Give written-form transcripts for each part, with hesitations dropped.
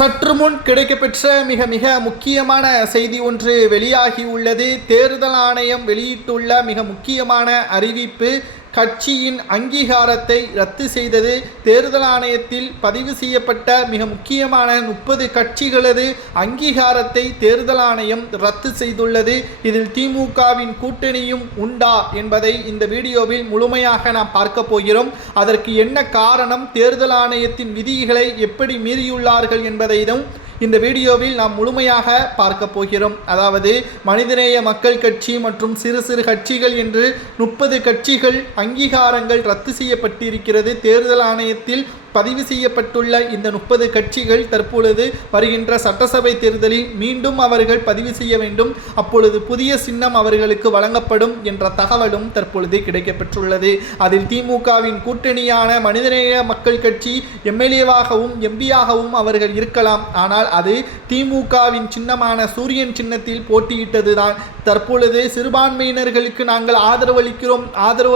சற்று முன் கிடைக்கப்பெற்ற மிக மிக முக்கியமான செய்தி ஒன்று வெளியாகி உள்ளது. தேர்தல் ஆணையம் வெளியிட்டுள்ள மிக முக்கியமான அறிவிப்பு கட்சியின் அங்கீகாரத்தை ரத்து செய்தது. தேர்தல் ஆணையத்தில் பதிவு செய்யப்பட்ட மிக முக்கியமான 30 கட்சிகளது அங்கீகாரத்தை தேர்தல் ஆணையம் ரத்து செய்துள்ளது. இதில் திமுகவின் கூட்டணியும் உண்டா என்பதை இந்த வீடியோவில் முழுமையாக நாம் பார்க்க போகிறோம். அதற்கு என்ன காரணம், தேர்தல் ஆணையத்தின் விதிகளை எப்படி மீறியுள்ளார்கள் என்பதையும் இந்த வீடியோவில் நாம் முழுமையாக பார்க்க போகிறோம். அதாவது மனிதநேய மக்கள் கட்சி மற்றும் சிறு சிறு கட்சிகள் என்று 30 கட்சிகள் அங்கீகாரங்கள் ரத்து செய்யப்பட்டிருக்கிறது. தேர்தல் ஆணையத்தில் பதிவு செய்யப்பட்டுள்ள இந்த 30 கட்சிகள் தற்பொழுது வருகின்ற சட்டசபை தேர்தலில் மீண்டும் அவர்கள் பதிவு செய்ய வேண்டும். அப்பொழுது புதிய சின்னம் அவர்களுக்கு வழங்கப்படும் என்ற தகவலும் தற்பொழுது கிடைக்கப்பெற்றுள்ளது. அதில் திமுகவின் கூட்டணியான மனிதநேய மக்கள் கட்சி எம்எல்ஏவாகவும் எம்பியாகவும் அவர்கள் இருக்கலாம். ஆனால் அது திமுகவின் சின்னமான சூரியன் சின்னத்தில் போட்டியிட்டதுதான். தற்பொழுது சிறுபான்மையினர்களுக்கு நாங்கள் ஆதரவு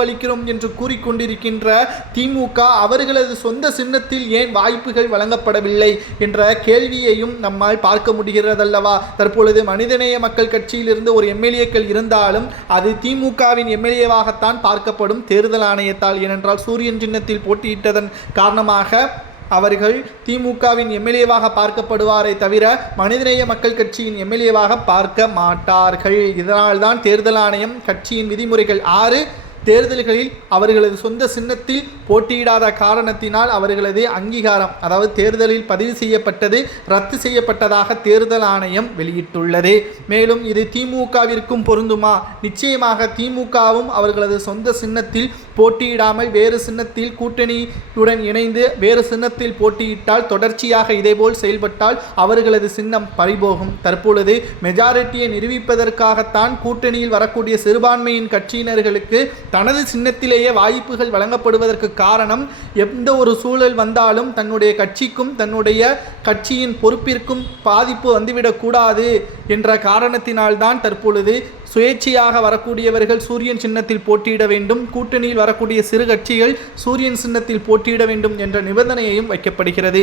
அளிக்கிறோம் என்று கூறிக்கொண்டிருக்கின்ற திமுக அவர்களது சொந்த சின்னத்தில் ஏன் வாய்ப்புகள் வழங்கப்படவில்லை என்ற கேள்வியையும் நம்மால் பார்க்க முடிகிறதல்லவா. தற்பொழுது மனிதநேய மக்கள் கட்சியிலிருந்து ஒரு எம்எல்ஏக்கள் இருந்தாலும் அது திமுகவின் எம்எல்ஏவாகத்தான் பார்க்கப்படும் தேர்தல் ஆணையத்தால். ஏனென்றால் சூரியன் சின்னத்தில் போட்டியிட்டதன் காரணமாக அவர்கள் திமுகவின் எம்எல்ஏவாக பார்க்கப்படுவாரை தவிர மனிதநேய மக்கள் கட்சியின் எம்எல்ஏவாக பார்க்க மாட்டார்கள். இதனால்தான் தேர்தல் ஆணையம் கட்சியின் விதிமுறைகள் 6 தேர்தல்களில் அவர்களது சொந்த சின்னத்தில் போட்டியிடாத காரணத்தினால் அவர்களது அங்கீகாரம், அதாவது தேர்தலில் பதிவு செய்யப்பட்டது ரத்து செய்யப்பட்டதாக தேர்தல் ஆணையம் வெளியிட்டுள்ளது. மேலும் இது திமுகவிற்கும் பொருந்துமா? நிச்சயமாக திமுகவும் அவர்களது சொந்த சின்னத்தில் போட்டியிடாமல் வேறு சின்னத்தில் கூட்டணியுடன் இணைந்து வேறு சின்னத்தில் போட்டியிட்டால், தொடர்ச்சியாக இதேபோல் செயல்பட்டால் அவர்களது சின்னம் பறிபோகும். தற்பொழுது மெஜாரிட்டியை நிரூபிப்பதற்காகத்தான் கூட்டணியில் வரக்கூடிய சிறுபான்மையின் கட்சியினர்களுக்கு தனது சின்னத்திலேயே வாய்ப்புகள் வழங்கப்படுவதற்கு காரணம், எந்த ஒரு சூழல் வந்தாலும் தன்னுடைய கட்சிக்கும் தன்னுடைய கட்சியின் பொறுப்பிற்கும் பாதிப்பு வந்துவிடக்கூடாது என்ற காரணத்தினால்தான் தற்பொழுது சுயேட்சையாக வரக்கூடியவர்கள் சூரியன் சின்னத்தில் போட்டியிட வேண்டும், கூட்டணியில் வரக்கூடிய சிறு கட்சிகள் சூரியன் சின்னத்தில் போட்டியிட வேண்டும் என்ற நிபந்தனையையும் வைக்கப்படுகிறது.